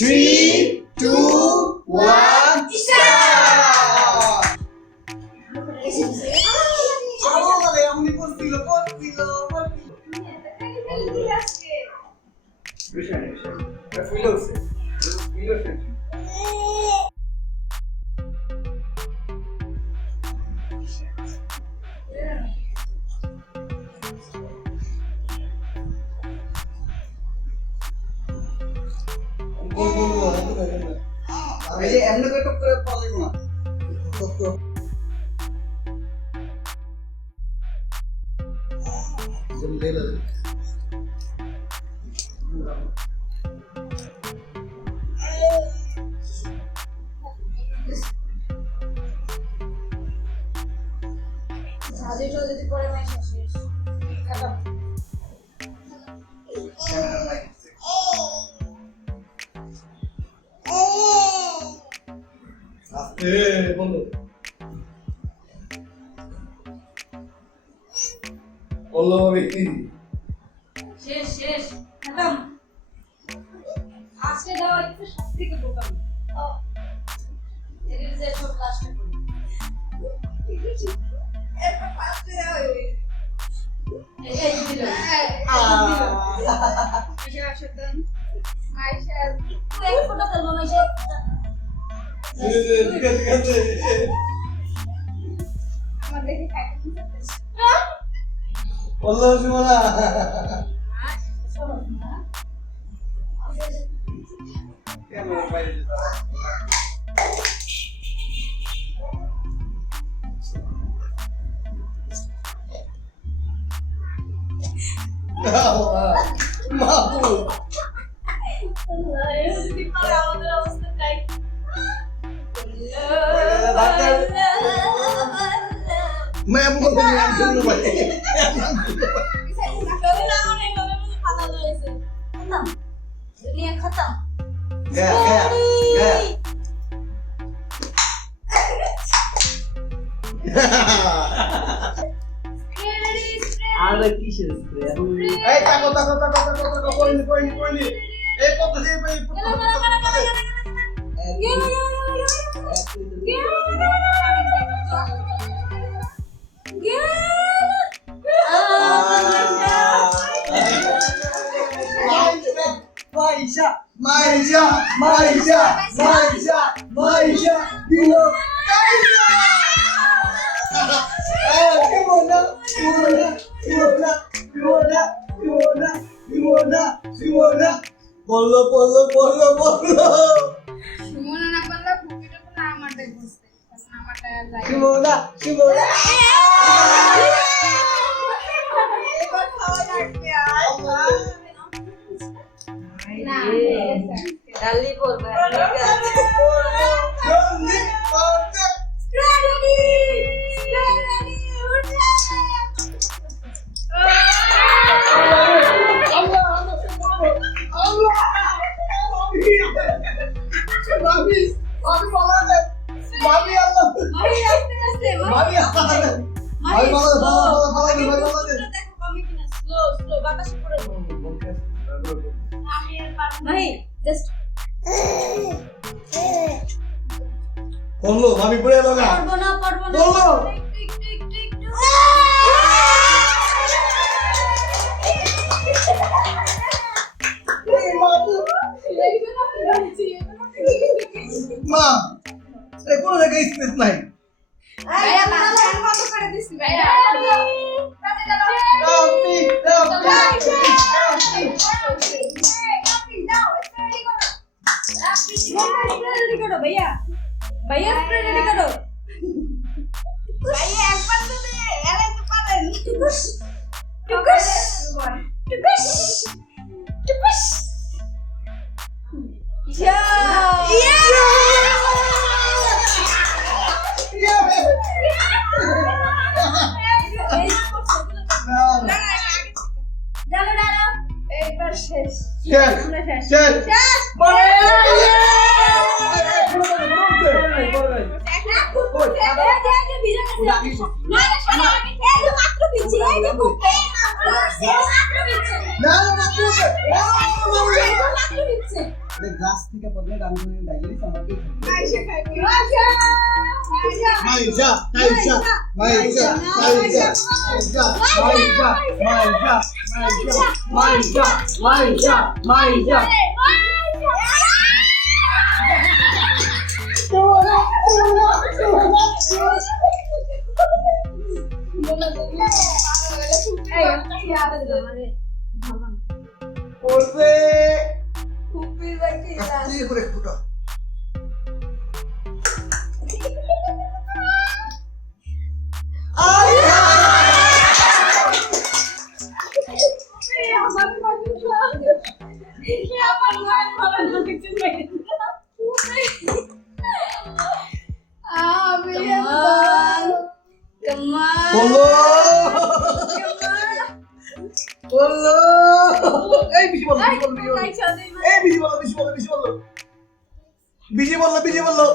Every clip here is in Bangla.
3, 2, 1, start! আমি বলছিল এই যে এমনি করে টপ করে পড়া যাবে না টপ টপ জলদি যদি পরে মাই শেষ খাতা বলো বলো ব্যক্তি শেষ শেষ খতম আজকে দাও একটু সবথেকে বোকা এর যে সব লাস্টে করি এটা পাঁচটা দাও এই দিল আয়শা শতন আয়শা তুই এক ফটো তুলবো আয়শা আমার দেখে খাইতে বলো সুমনা ক্যামেরা বাইরে যেতে মাহবুব যদি পারে আমাদের অবস্থা তাই मैं आपको नहीं जानता भाई दुनिया खत्म गया गया गया आला किशोर स्प्रे ए ताको कोई नहीं ए पत्ता दे भाई Maisha, Dino, Simona, Polo. Sumana না পারলে ভুকিটা তো না আমারটাই বুঝতে কারণ আমারটা যাই Simona. এবার খাওয়া লাগবে না डाली बोलबे नहीं जस्ट बोलो भाभी पड़े लोगा पढ़बो ना बोलो माँ देखो ना कहीं स्पेस नहीं ভাইয়া ফ্যান বন্ধ করে দিছি ভাইয়া কাছে চলো रेडी करो भैया स्प्रे रेडी करो भैया एक बार तो दे अरे तो पालन टुकुश डालो एक बार शेष এই গাছ থেকে পড়লে গান শুনে ডাইরেক্ট আমাকে আয়শা খাইবে আয়শা মাইজা মাইজা মাইজা মাইজা মাইজা মাইজা মাইজা মাইজা মাইজা পড়বে খুবই বাকি কাটি করে ফুটো বলো বলো এই বিজি বলো এই বিজি বলো বিজি বলো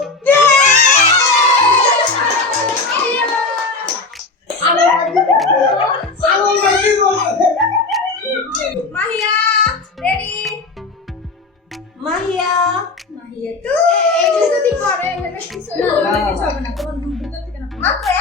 মাহিয়া রেডি মাহিয়া মাহিয়া তো এই যদি করে এখানে কিছু হবে না কোনো দুটো থেকে না মাত্র